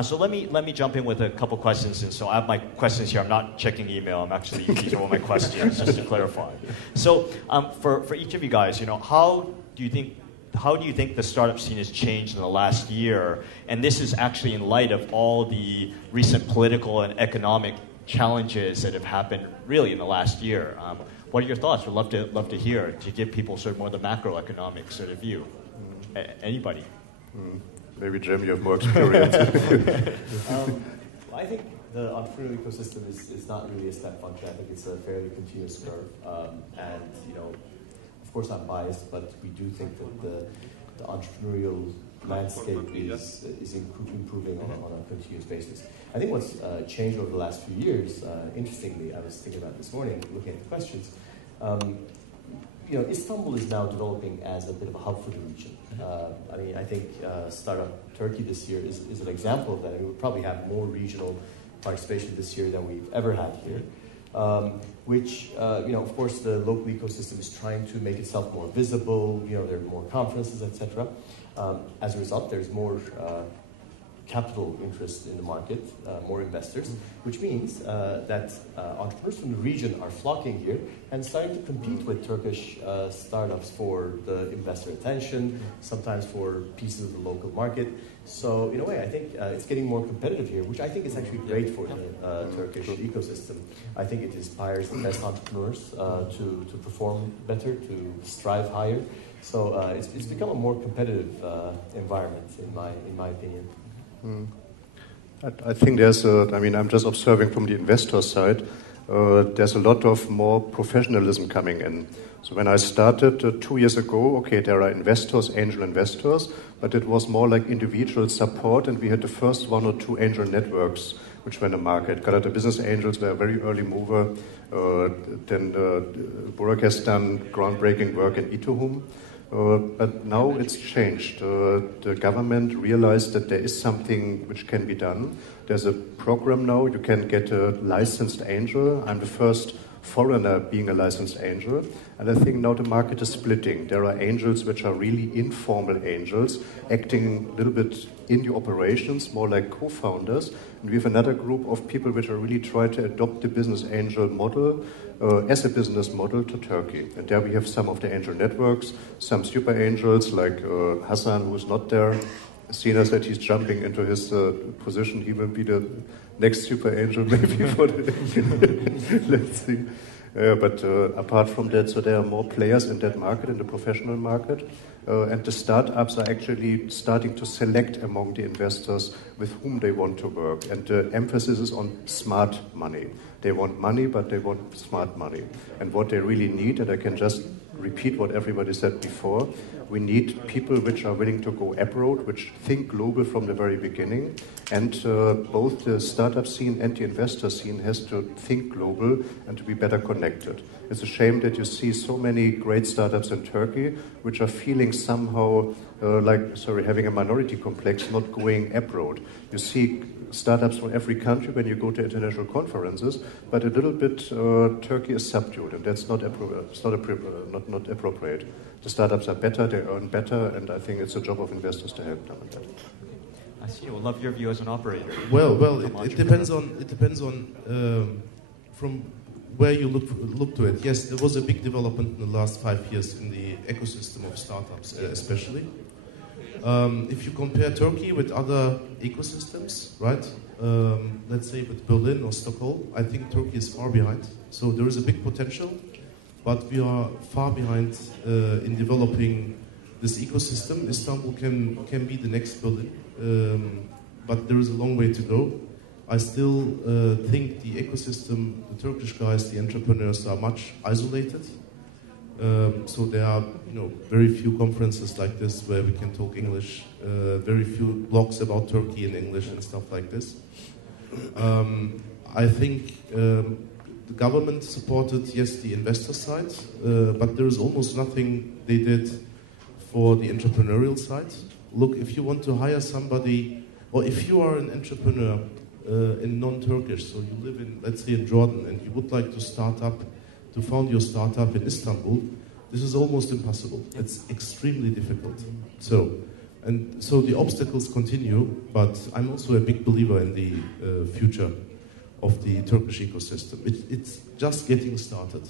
So let me jump in with a couple questions. And so I have my questions here. I'm not checking email. I'm actually, these are all my questions, just to clarify. So for each of you guys, how do you think the startup scene has changed in the last year? And this is actually in light of all the recent political and economic challenges that have happened really in the last year. What are your thoughts? We'd love to hear, to give people sort of more the macroeconomic sort of view. Anybody? Maybe Jim, you have more experience. I think the entrepreneurial ecosystem is not really a step function. I think it's a fairly continuous curve. Of course I'm biased, but we do think that the entrepreneurial landscape is improving on a continuous basis. I think what's changed over the last few years, interestingly, I was thinking about this morning, looking at the questions, Istanbul is now developing as a bit of a hub for the region. I think Startup Turkey this year is an example of that. We'll probably have more regional participation this year than we've ever had here. Of course, the local ecosystem is trying to make itself more visible. There are more conferences, etc. As a result, there's more capital interest in the market, more investors, which means that entrepreneurs from the region are flocking here and starting to compete with Turkish startups for the investor attention, sometimes for pieces of the local market. So in a way, I think it's getting more competitive here, which I think is actually great for the Turkish ecosystem. I think it inspires the best entrepreneurs to perform better, to strive higher. So it's become a more competitive environment, in my opinion. I think I'm just observing from the investor side, there's a lot of more professionalism coming in. So when I started 2 years ago, there are investors, angel investors, but it was more like individual support, and we had the first 1 or 2 angel networks which were in the market. The business angels were a very early mover. Then Burak has done groundbreaking work in Ituhum. But now it's changed. The government realized that there is something which can be done. There's a program now, you can get a licensed angel. I'm the first foreigner being a licensed angel. And I think now the market is splitting. There are angels which are really informal angels, acting a little bit in the operations, more like co-founders. And we have another group of people which are really trying to adopt the business angel model as a business model to Turkey. And there we have some of the angel networks, some super angels like Hassan, who is not there. Sina said he's jumping into his position. He will be the next super angel maybe for the let's see. But apart from that, so there are more players in that market, in the professional market. And the startups are actually starting to select among the investors with whom they want to work. And the emphasis is on smart money. They want money, but they want smart money. And what they really need, and I can just repeat what everybody said before, we need people which are willing to go abroad, which think global from the very beginning. And both the startup scene and the investor scene has to think global and to be better connected. It's a shame that you see so many great startups in Turkey which are feeling somehow having a minority complex, not going abroad. You see startups from every country when you go to international conferences, but a little bit Turkey is subdued, and that's not appropriate. The startups are better, they earn better, and I think it's a job of investors to help them with that. I see. We'll love your view as an operator. It depends on from where you look to it. Yes, there was a big development in the last 5 years in the ecosystem of startups, especially. If you compare Turkey with other ecosystems, right? Let's say with Berlin or Stockholm, I think Turkey is far behind. So there is a big potential, but we are far behind in developing this ecosystem. Istanbul can be the next Berlin, but there is a long way to go. I still think the ecosystem, the Turkish guys, the entrepreneurs are much isolated. So there are, very few conferences like this where we can talk English. Very few blogs about Turkey in English and stuff like this. I think the government supported, yes, the investor side, but there is almost nothing they did for the entrepreneurial side. Look, if you want to hire somebody, or if you are an entrepreneur in non-Turkish, so you live in, let's say, in Jordan, and you would like to found your startup in Istanbul, this is almost impossible. It's extremely difficult. So And so the obstacles continue, but I'm also a big believer in the future of the Turkish ecosystem. It's just getting started.